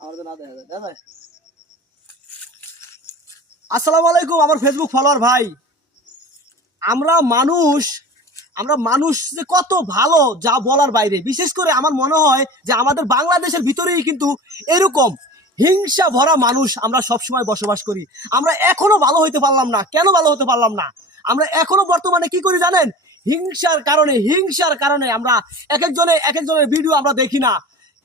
আমার তো না দেখা যায়, দেখা যায়। আসসালামু আলাইকুম আমার ফেসবুক ফলোয়ার ভাই। আমরা মানুষ আমরা মানুষ যে কত ভালো যা বলার বাইরে। বিশেষ করে আমার মনে হয় যে আমাদের বাংলাদেশের ভিতরেই কিন্তু এরকম হিংসা ভরা মানুষ আমরা সবসময় বসবাস করি। আমরা এখনো ভালো হইতে পারলাম না। কেন ভালো হতে পারলাম না? আমরা এখনো বর্তমানে কি করি জানেন? হিংসার কারণে আমরা এক একজনের ভিডিও আমরা দেখি না।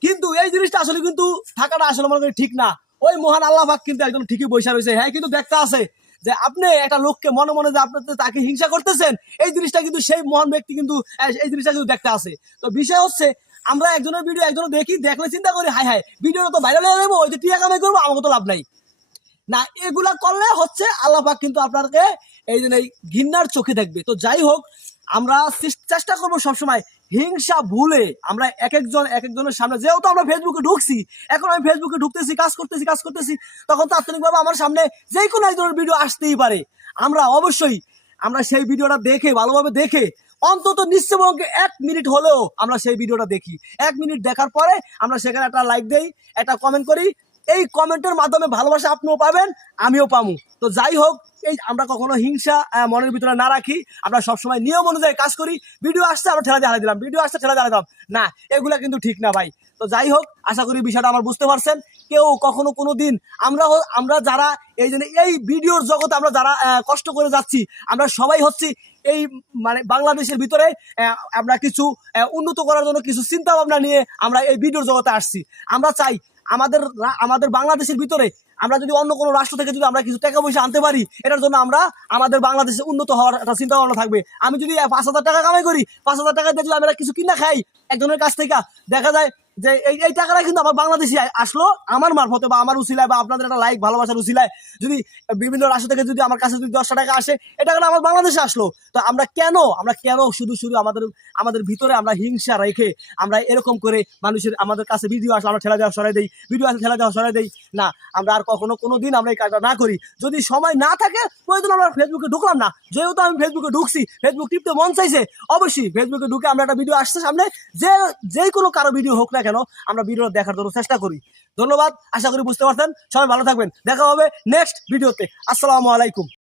কিন্তু এই জিনিসটা আসলে কিন্তু থাকাটা আসলে মনে করি ঠিক না। ওই মহান আল্লাহ পাক কিন্তু একদম ঠিকই বসে রয়েছে। হ্যাঁ, কিন্তু দেখতে আছে যে আপনি একটা লোককে মনে মনে যে আপনি তাকে হিংসা করতেছেন, এই জিনিসটা কিন্তু সেই মহান ব্যক্তি কিন্তু এই জিনিসটা কিন্তু দেখতে আছে। তো বিষয় হচ্ছে আমরা একজনের ভিডিও একজনের দেখি, দেখলে চিন্তা করি হাই হাই ভিডিওটা তো ভাইরাল হয়ে যাবো, ওই যে টিয়া কামাই করবো, আমাকে তো লাভ নাই। না, এগুলা করলে হচ্ছে আল্লাহ পাক কিন্তু আপনাকে এই জন্য এই ঘৃণার চোখে দেখবে। তো যাই হোক, আমরা চেষ্টা করবো সবসময় হিংসা ভুলে আমরা এক একজনের সামনে, যেহেতু আমরা ফেসবুকে ঢুকছি, এখন আমি ফেসবুকে ঢুকতেছি, কাজ করতেছি, তখন তাৎক্ষণিকভাবে আমার সামনে যে কোনো একজনের ভিডিও আসতেই পারে। আমরা অবশ্যই আমরা সেই ভিডিওটা দেখে ভালোভাবে দেখে অন্তত নিশ্চয়ই 1 মিনিট হলেও আমরা সেই ভিডিওটা দেখি। 1 মিনিট দেখার পরে আমরা সেখানে একটা লাইক দেই, একটা কমেন্ট করি। এই কমেন্টের মাধ্যমে ভালোবাসা আপনিও পাবেন, আমিও পাবো। তো যাই হোক, এই আমরা কখনো হিংসা মনের ভিতরে না রাখি। আমরা সবসময় নিয়ম অনুযায়ী কাজ করি। ভিডিও আসছে আমরা ঠেলা জ্বালাই দিলাম, ভিডিও আসছে ঠেলা জ্বালাই দিলাম না, এগুলা কিন্তু ঠিক না ভাই। তো যাই হোক, আশা করি বিষয়টা আমার বুঝতে পারছেন। কেউ কখনো কোনো দিন আমরা যারা এই জন্য এই ভিডিওর জগতে আমরা যারা কষ্ট করে যাচ্ছি, আমরা সবাই হচ্ছি এই মানে বাংলাদেশের ভিতরে আমরা কিছু উন্নত করার জন্য কিছু চিন্তা ভাবনা নিয়ে আমরা এই ভিডিওর জগতে আসছি। আমরা চাই আমাদের বাংলাদেশের ভিতরে আমরা যদি অন্য কোনো রাষ্ট্র থেকে যদি আমরা কিছু টাকা পয়সা আনতে পারি, এটার জন্য আমরা আমাদের বাংলাদেশে উন্নত হওয়ার একটা চিন্তা ভাবনা থাকবে। আমি যদি 5,000 টাকা কামাই করি, 5,000 টাকা দিয়ে যদি আমরা কিছু কিনা খাই একজনের কাছ থেকে, দেখা যায় যে এই টাকাটা কিন্তু আমার বাংলাদেশে আসলো আমার মারফতে বা আমার উসিলায় বা আপনাদের একটা লাইক ভালোবাসার উসিলায়। যদি বিভিন্ন রাষ্ট্র থেকে যদি আমার কাছে যদি 10টা টাকা আসে, এটা কিন্তু আমার বাংলাদেশে আসলো। তো আমরা কেন শুধু শুধু আমাদের ভিতরে আমরা হিংসা রেখে আমরা এরকম করে মানুষের আমাদের কাছে ভিডিও আসলে আমরা ঠেলা দেওয়া সরাই দেই, ভিডিও আসলে ঠেলা দেওয়া সরাই দেই না। আমরা আর কখনো কোনো দিন আমরা এই কাজটা না করি। যদি সময় না থাকে প্রয়োজন আমরা ফেসবুকে ঢুকলাম না। যেহেতু আমি ফেসবুকে ঢুকছি, ফেসবুক টিপতে মন চাইছে, অবশ্যই ফেসবুকে ঢুকে আমরা একটা ভিডিও আসছে সামনে, যে কোনো কারো ভিডিও হোক না কেন আমরা ভিডিও দেখার জন্য চেষ্টা করি। ধন্যবাদ, আশা করি বুঝতে পারছেন। সবাই ভালো থাকবেন, দেখা হবে নেক্সট ভিডিওতে। আসসালামু আলাইকুম।